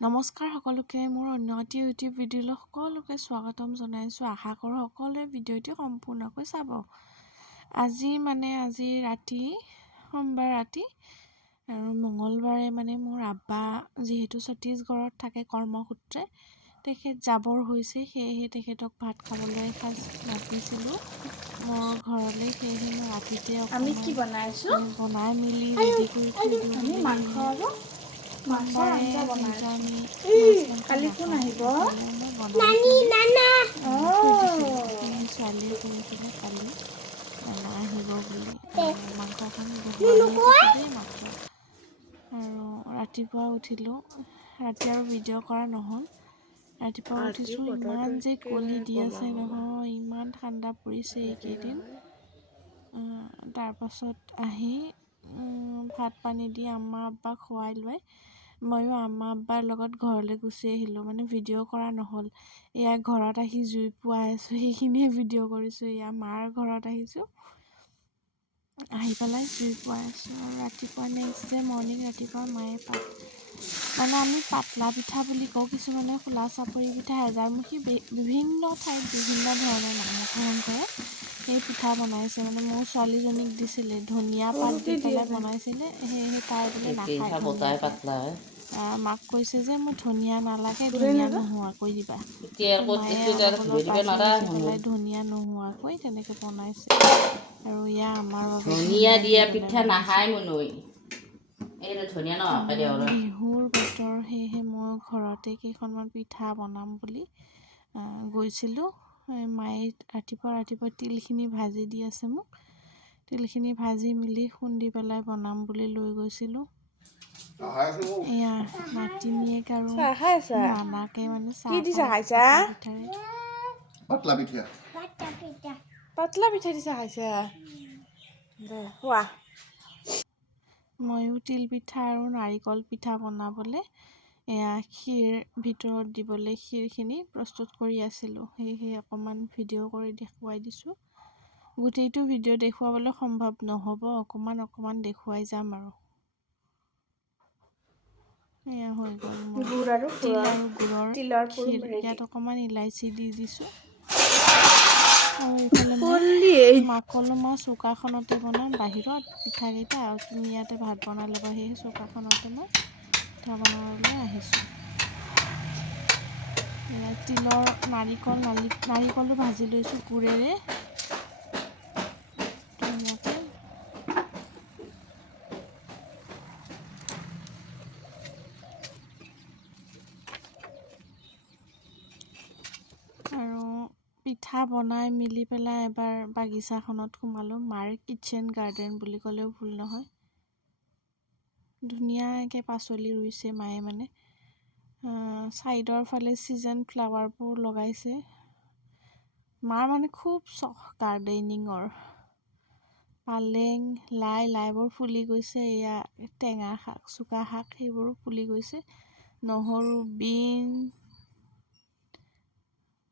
নমস্কাৰ সকলোকে মোৰ অন্য এটি ইউটিউব ভিডিঅ'লৈ সকলোকে স্বাগতম জনাইছোঁ। আশা কৰোঁ সকলোৱে ভিডিঅ'টি সম্পূৰ্ণকৈ চাব। আজি ৰাতি সোমবাৰ ৰাতি আৰু মঙলবাৰে মোৰ আব্বা যিহেতু ছত্তীশগড়ত থাকে কৰ্মসূত্ৰে তেখেত যাবৰ হৈছে, সেয়েহে তেখেতক ভাত খাবলৈ এসাঁজ মাতিছিলোঁ মোৰ ঘৰলৈ। সেয়েহে মই ৰাতিতে আমি কি বনাইছোঁ? বনাই মেলি ৰেডি কৰি থৈ দিওঁ আমি বুলি। মাংস আৰু মাছৰ আঞ্জা যিহেতু বনাইছোঁ। আমি মাছ মাংস কালি কোন নাখাওঁ, আহিব? সেইকাৰণে মই বনাই থৈ দিছিলোঁ। অ'। ছোৱালীয়ে কৈ আছিলে কালি নানা আহিব বুলি, মাংসখন বহুৱাইহে থৈছোঁ দেই মাত্ৰ। আৰু ৰাতিপুৱা উঠিলোঁ, ৰাতি আৰু ভিডিঅ' কৰা নহ'ল। ৰাতিপুৱা আজি উঠিছোঁ, ইমান বতৰটো যে কুঁৱলী একেবাৰে দি গৰমা আছে গৰম। নহয়, ইমান ঠাণ্ডা পৰিছে এইকেইদিন। তাৰপাছত আহি ভাত পানী দি আম্মা আব্বাক খুৱাই লৈ ময়ো আম্মা আব্বাৰ লগত ঘৰলৈ গুচি আহিলোঁ। ভিডিঅ' কৰা নহ'ল। এয়া ঘৰত আহি জুই পুৱাই আছোঁ, সেইখিনিয়ে ভিডিঅ' কৰিছোঁ। এয়া মাৰ ঘৰত আহিছোঁ, আহি পেলাই জুই পুৱাই আছোঁ। আৰু ৰাতিপুৱা নেক্সট ডে মৰ্ণিং ৰাতিপুৱা মায়ে আমি পাতলা পিঠা বুলি কওঁ, কিছুমানে খোলা চাপৰি পিঠা, হেজাৰমুখী, বিভিন্ন ঠাইত বিভিন্ন ধৰণৰ নামকৰণ কৰে। সেই পিঠা বনাইছে, মোৰ ছোৱালীজনীক দিছিলে, ধনিয়া পাত দি পেলাই বনাইছিলে। সেয়েহে তাই বোলে নাখায় ধনিয়াটো। মাক কৈছে যে মই ধনিয়া নালাগে, ধনিয়া নোহোৱাকৈ দিবা। মায়ে অলপ অলপ বাজি বাজি পেলাই ধনিয়া নোহোৱাকৈ তেনেকৈ বনাইছে। আৰু এয়া আমাৰ বাবে ধনিয়া ধনিয়া দি দিয়া পেলাই পিঠা বনাইছে। নাখায় মনৈ। এইটো ধনিয়া নহাকে দিয়া অলপ। বিহুৰ বতৰ, সেয়েহে মই ঘৰতে কেইখনমান পিঠা বনাম বুলি গৈছিলোঁ। মায়ে ৰাতিপুৱা তিলখিনি ভাজি দি আছে মোক। তিলখিনি ভাজি মেলি খুন্দি পেলাই বনাম বুলি লৈ গৈছিলোঁ। এয়া নাতিনীয়েক আৰু চাহ খাইছা? নানাকে কি চাহ দি খাই আছে খাইছা? পাতলা পিঠাৰে। পাতলা পিঠা। পাতলা পিঠা দি চাহ খাইছা? দে খোৱা। ময়ো তিল পিঠা আৰু নাৰিকল পিঠা বনাবলৈ এয়া ক্ষীৰ ভিতৰত দিবলৈ ক্ষীৰখিনি প্ৰস্তুত কৰি আছিলোঁ। সেয়েহে অকণমান ভিডিঅ' কৰি দেখুৱাই দিছোঁ। গোটেইটো ভিডিঅ' দেখুৱাবলৈ সম্ভৱ নহ'ব, অকণমান দেখুৱাই যাম আৰু। এয়া হৈ গ'ল মোৰ গুড় আৰু তিল আৰু গুড়ৰ তিলৰ পুৰ ক্ষীৰ। ৰেডি। ইয়াত অকণমান ইলাচি দি দিছোঁ। আৰু এইফালে মই কলিয়ে। মাকলো মই চৌকাখনতে বনাম বাহিৰত পিঠাকেইটা, আৰু তুমি ইয়াতে ভাত বনাই ল'বা। সেই চৌকাখনতে মই পিঠা বনাবলৈ আহিছোঁ। এয়া তিলৰ নাৰিকলো ভাজি লৈছোঁ গুড়েৰে ধুনীয়াকৈ। আৰু পিঠা বনাই মিলি পেলাই এবাৰ বাগিচাখনত সোমালোঁ। মাৰ কিটচেন গাৰ্ডেন বুলি ক'লেও ভুল নহয়। ধুনীয়াকৈ পাচলি ৰুইছে মায়ে। ছাইডৰ ফালে ছিজন ফ্লাৱাৰবোৰ লগাইছে। মাৰ খুব চখ গাৰ্ডেনিঙৰ। পালেং, লাইবোৰ ফুলি গৈছে। এয়া টেঙা শাক, চুকা শাক, সেইবোৰো ফুলি গৈছে। নহৰু,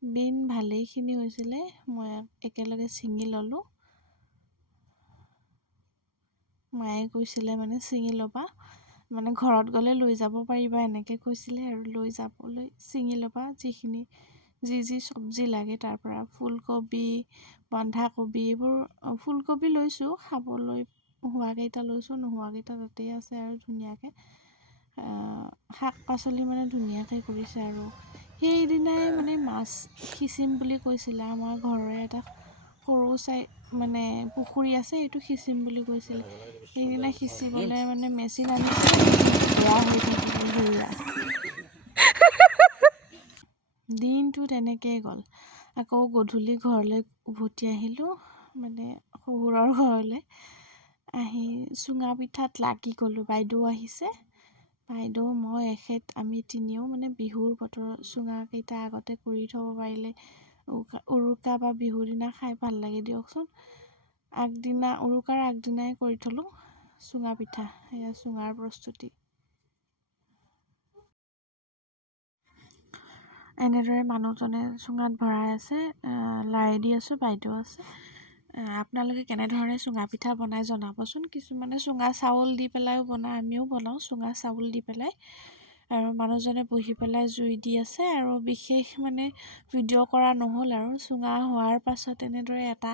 বিন ভালেইখিনি হৈছিলে, মই একেলগে ছিঙি ল'লোঁ। মায়ে কৈছিলে ছিঙি ল'বা, ঘৰত গ'লে লৈ যাব পাৰিবা, এনেকৈ কৈছিলে। আৰু যাবলৈ ছিঙি ল'বা, যি চব্জি লাগে তাৰ পৰা। ফুলকবি, বন্ধাকবি, এইবোৰ ফুলকবি লৈছোঁ, খাবলৈ হোৱাকেইটা লৈছোঁ, নোহোৱাকেইটা তাতেই আছে। আৰু ধুনীয়াকৈ শাক পাচলি ধুনীয়াকৈ কৰিছে। আৰু সেইদিনাই মাছ সিঁচিম বুলি কৈছিলে। আমাৰ ঘৰৰে এটা সৰু পুখুৰী আছে, এইটো সিঁচিম বুলি কৈছিলে। সেইদিনা সিঁচিবলৈ মেচিন আনিছিলে, বেয়া হৈ থাকিলে। সেয়া দিনটো তেনেকৈয়ে গ'ল। আকৌ গধূলি ঘৰলৈ উভতি আহিলোঁ, শহুৰৰ ঘৰলৈ। আহি চুঙা পিঠাত লাগি গ'লোঁ। বাইদেউ আহিছে, বাইদেউ মই এখেত, আমি তিনিও বিহুৰ বতৰত চুঙাকেইটা আগতে কৰি থ'ব পাৰিলে উৰুকা বা বিহুৰ দিনা খাই ভাল লাগে দিয়কচোন। উৰুকাৰ আগদিনাই কৰি থ'লোঁ চুঙা পিঠা। এয়া চুঙাৰ প্ৰস্তুতি। এনেদৰে মানুহজনে চুঙাত ভৰাই আছে, লাৰি দি আছোঁ, বাইদেউ আছে। আপোনালোকে কেনেধৰণে চুঙা পিঠা বনাই জনাবচোন। কিছুমানে চুঙা চাউল দি পেলাইও বনায়, আমিও বনাওঁ চুঙা চাউল দি পেলাই। আৰু মানুহজনে বহি পেলাই জুই দি আছে আৰু বিশেষ মানে ভিডিঅ' কৰা নহ'ল আৰু চুঙা হোৱাৰ পাছত এনেদৰে এটা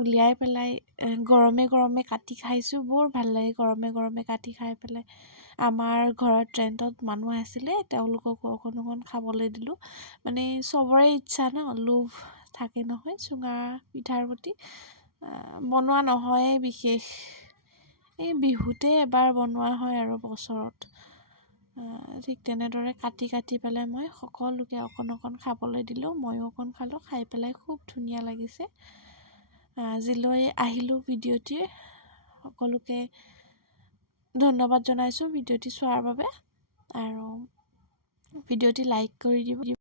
উলিয়াই পেলাই গৰমে গৰমে কাটি খাইছোঁ। বৰ ভাল লাগে গৰমে গৰমে কাটি খাই পেলাই। আমাৰ ঘৰত ৰেণ্টত মানুহ আছিলে, তেওঁলোককো অকণ অকণ খাবলৈ দিলোঁ। মানে চবৰে ইচ্ছা ন, লোভ থাকে নহয় চুঙা পিঠাৰ প্ৰতি। বনোৱা নহয়েই বিশেষ, এই বিহুতে এবাৰ বনোৱা হয় আৰু বছৰত। ঠিক তেনেদৰে কাটি কাটি পেলাই মই সকলোকে অকণ অকণ খাবলৈ দিলোঁ। ময়ো অকণ খালোঁ, খাই পেলাই খুব ধুনীয়া লাগিছে। আজিলৈ আহিলোঁ ভিডিঅ'টি। সকলোকে ধন্যবাদ জনাইছোঁ ভিডিঅ'টি চোৱাৰ বাবে, আৰু ভিডিঅ'টি লাইক কৰি দিব।